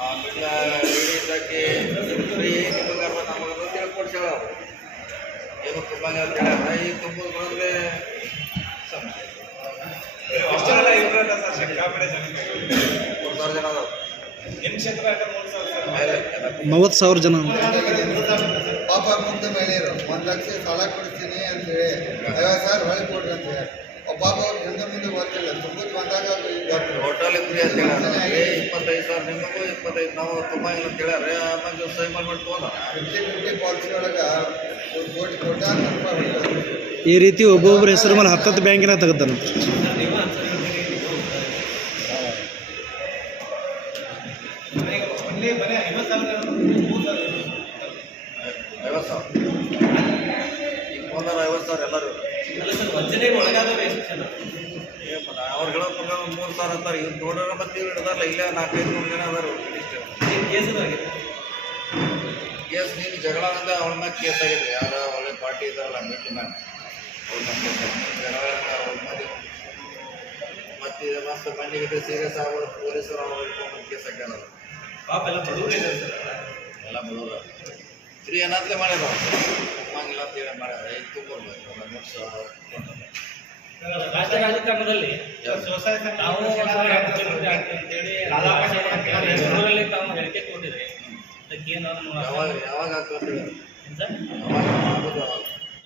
ಆಮೇಲೆ ಲೇಡೀಸಕ್ಕೆ ಫ್ರೀ ನಿಮಗೆ ಅರ್ವತ್ತು ನಮಗೆ ಅಂತೇಳಿ ಅವ್ರು ಏನು ಅಂತೇಳಿ ಸರ್ ಸಾವಿರ ಜನ ಅದಾವ ನಿಮ್ಮ ಕ್ಷೇತ್ರ ಮೂವತ್ತು ಸಾವಿರ ಜನ. ಪಾಪ ಮುಂದೆ ಮಹಿಳೆಯರು ಒಂದು ಲಕ್ಷ ಸಾಲ ಕೊಡ್ತೀನಿ ಅಂತೇಳಿ ಐವತ್ತು ಸಾವಿರ ಹೊಳೆ ಕೊಡ್ರಿ ಅಂತ ಹೇಳಿ. ಒಬ್ಬ ಪಾಪ ಅವ್ರು ಹಿಂದೆ ಮುಂದೆ ಗೊತ್ತಿಲ್ಲ ತುಂಬದ್ ಬಂದಾಗ. ಫ್ರೀ ಅಂತ ಹೇಳ್ಯಾರ. ಏ ಇಪ್ಪತ್ತೈದು ಸಾವಿರ ನಿಮಗೂ ಇಪ್ಪತ್ತೈದು ನಾವು ತುಂಬಂಗಿಲ್ಲ ಅಂತ ಹೇಳ್ಯಾರ. ಆಮೇಲೆ ಸೈನ್ ಮಾಡ್ಬಿಟ್ಟು ತೊಗೊಂಡ. ಈ ರೀತಿ ಒಬ್ಬೊಬ್ಬರ ಹೆಸರು ಮೇಲೆ ಹತ್ತತ್ತು ಬ್ಯಾಂಕಿನ ತೆಗೆದನು. ಐವತ್ತು ಸಾವಿರ. ಎಲ್ಲರೂ ಸಾವಿರ ಐವತ್ತು ಸಾವಿರ ಈಗ ಅವ್ರು ಹೇಳೋ ಪ್ರಕಾರ ಒಂದು ಮೂರು ಸಾವಿರ ಅಂತಾರೆ. ಇವ್ರು ನೋಡೋರ ಮತ್ತೆ ಇವ್ರು ಹಿಡ್ದಾರಲ್ಲ ಇಲ್ಲೇ ನಾಲ್ಕೈದು ಮೂರು ಜನ ಅದಾರು. ಇಷ್ಟು ಕೇಸ್ ನೀನು ಜಗಳ ಅಂದ್ರೆ ಅವಳ ಮ್ಯಾಗ ಕೇಸ್ ಆಗಿದೆ. ಯಾರ ಒಳ್ಳೆ ಪಾರ್ಟಿ ಇದಾರಲ್ಲ ಮೀಟಿಂಗ್ ಮ್ಯಾಗ. ಅವ್ರ ಕೇಸ್ ಆಗಿದೆ. ಜಗಳ ಅವ್ರ ಮತ್ತೆ ಮಸ್ತ್ ಮನೆಗೆ ಸೀರಿಯಸ್ ಆಗ್ಬೋದು ಪೊಲೀಸರು ಅವ್ರು ಕೇಸ್ ಹಾಕ್ಯಾರ ಪಾಪ ಎಲ್ಲ ಬಡವರು ಎಲ್ಲ ಬರೋದು ಫ್ರೀ ಏನಾದ್ಲೇ ಮಾಡ್ಯಾರ ಹಂಗಿಲ್ಲ ಅಂತ ಹೇಳಿ ಮಾಡ್ಯಾರ. ಐದು ತುಂಬಿರ್ಬೇಕು ರಾಜ್ಯ ರಾಜಕಾರಣದಲ್ಲಿ ಸ್ವಸಹಾಯ ಸಂಘ ತಾವು ಅಂತೇಳಿ ಊರಲ್ಲಿ ತಾವು ಹೇಳಿಕೆ ಕೊಟ್ಟಿದೆ ಅದಕ್ಕೆ ಏನಾದ್ರು ಯಾವಾಗ ಯಾವಾಗ ಆಗ್ತದೆ ಸರ್? ಯಾವಾಗ